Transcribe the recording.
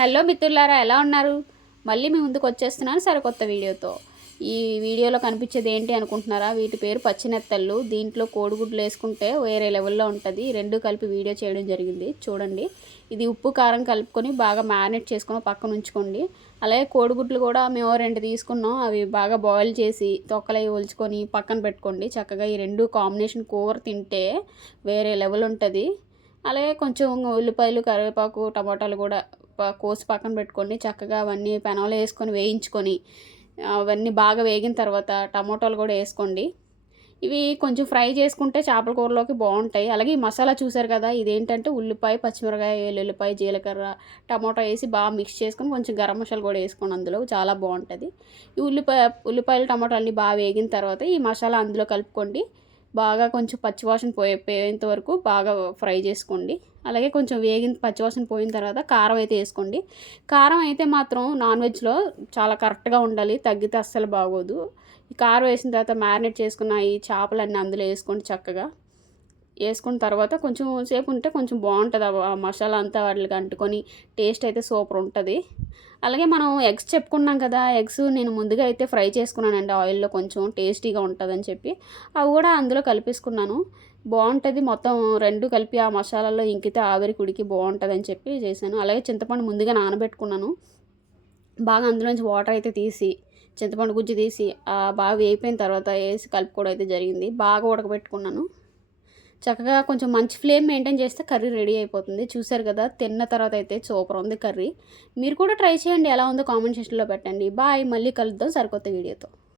Hello మిత్రులారా, ఎలా ఉన్నారు? మళ్ళీ మీ ముందుకు వచ్చేస్తున్నాను సరికొత్త వీడియోతో. ఈ వీడియోలో కనిపించేది ఏంటి అనుకుంటున్నారా? వీటి పేరు పచ్చినెత్తళ్ళు. దీంట్లో కోడిగుడ్లు వేసుకుంటే వేరే లెవెల్లో ఉంటుంది. రెండు కలిపి వీడియో చేయడం జరిగింది, చూడండి. ఇది ఉప్పు కారం కలుపుకొని బాగా మ్యారినేట్ చేసుకొని పక్కన ఉంచుకోండి. అలాగే కోడిగుడ్లు కూడా మేము 2 తీసుకున్నాం. అవి బాగా బాయిల్ చేసి తొక్కలవి ఒలుచుకొని పక్కన పెట్టుకోండి. చక్కగా ఈ రెండు కాంబినేషన్ కూర తింటే వేరే లెవెల్ ఉంటుంది. అలాగే కొంచెం ఉల్లిపాయలు, కరివేపాకు, టమాటాలు కూడా కోసి పక్కన పెట్టుకోండి. చక్కగా అవన్నీ పెనంలో వేసుకొని వేయించుకొని అవన్నీ బాగా వేగిన తర్వాత టమాటాలు కూడా వేసుకోండి. ఇవి కొంచెం ఫ్రై చేసుకుంటే చేపల కూరలోకి బాగుంటాయి. అలాగే ఈ మసాలా చూసారు కదా, ఇదేంటంటే ఉల్లిపాయ, పచ్చిమిరకాయ, వెల్లుల్లిపాయ, జీలకర్ర, టమాటా వేసి బాగా మిక్స్ చేసుకొని కొంచెం గరం మసాలా కూడా వేసుకోండి. అందులో చాలా బాగుంటుంది. ఈ ఉల్లిపాయలు టమాటాలు బాగా వేగిన తర్వాత ఈ మసాలా అందులో కలుపుకోండి. బాగా కొంచెం పచ్చివాసన పోయేంత వరకు బాగా ఫ్రై చేసుకోండి. అలాగే కొంచెం పచ్చివాసన పోయిన తర్వాత కారం అయితే వేసుకోండి. కారం అయితే మాత్రం నాన్ వెజ్లో చాలా కరెక్ట్గా ఉండాలి, తగ్గితే అస్సలు బాగోదు. ఈ కారం వేసిన తర్వాత మ్యారినేట్ చేసుకున్న ఈ చేపలన్నీ అందులో వేసుకోండి. చక్కగా వేసుకున్న తర్వాత కొంచెం సేపు ఉంటే కొంచెం బాగుంటుంది. ఆ మసాలా అంతా వాటికి అంటుకొని టేస్ట్ అయితే సూపర్ ఉంటుంది. అలాగే మనం ఎగ్స్ చెప్పుకున్నాం కదా, ఎగ్స్ నేను ముందుగా అయితే ఫ్రై చేసుకున్నానండి ఆయిల్లో, కొంచెం టేస్టీగా ఉంటుందని చెప్పి అవి కూడా అందులో కలిపేసుకున్నాను. బాగుంటుంది. మొత్తం రెండు కలిపి ఆ మసాలాలో ఇంకితే ఆవిరి కుడికి బాగుంటుందని చెప్పి చేశాను. అలాగే చింతపండు ముందుగా నానబెట్టుకున్నాను. బాగా అందులోంచి వాటర్ అయితే తీసి చింతపండు గుజ్జు తీసి బాగా వేగిపోయిన తర్వాత వేసి కలుపుకోవడం అయితే జరిగింది. బాగా ఉడకబెట్టుకున్నాను. చక్కగా కొంచెం మంచి ఫ్లేమ్ మెయింటైన్ చేస్తే కర్రీ రెడీ అయిపోతుంది. చూసారు కదా, తిన్న తర్వాత అయితే సూపర్ ఉంది కర్రీ. మీరు కూడా ట్రై చేయండి, ఎలా ఉందో కామెంట్ సెక్షన్లో పెట్టండి. బాయ్, మళ్ళీ కలుద్దాం సరికొత్త వీడియోతో.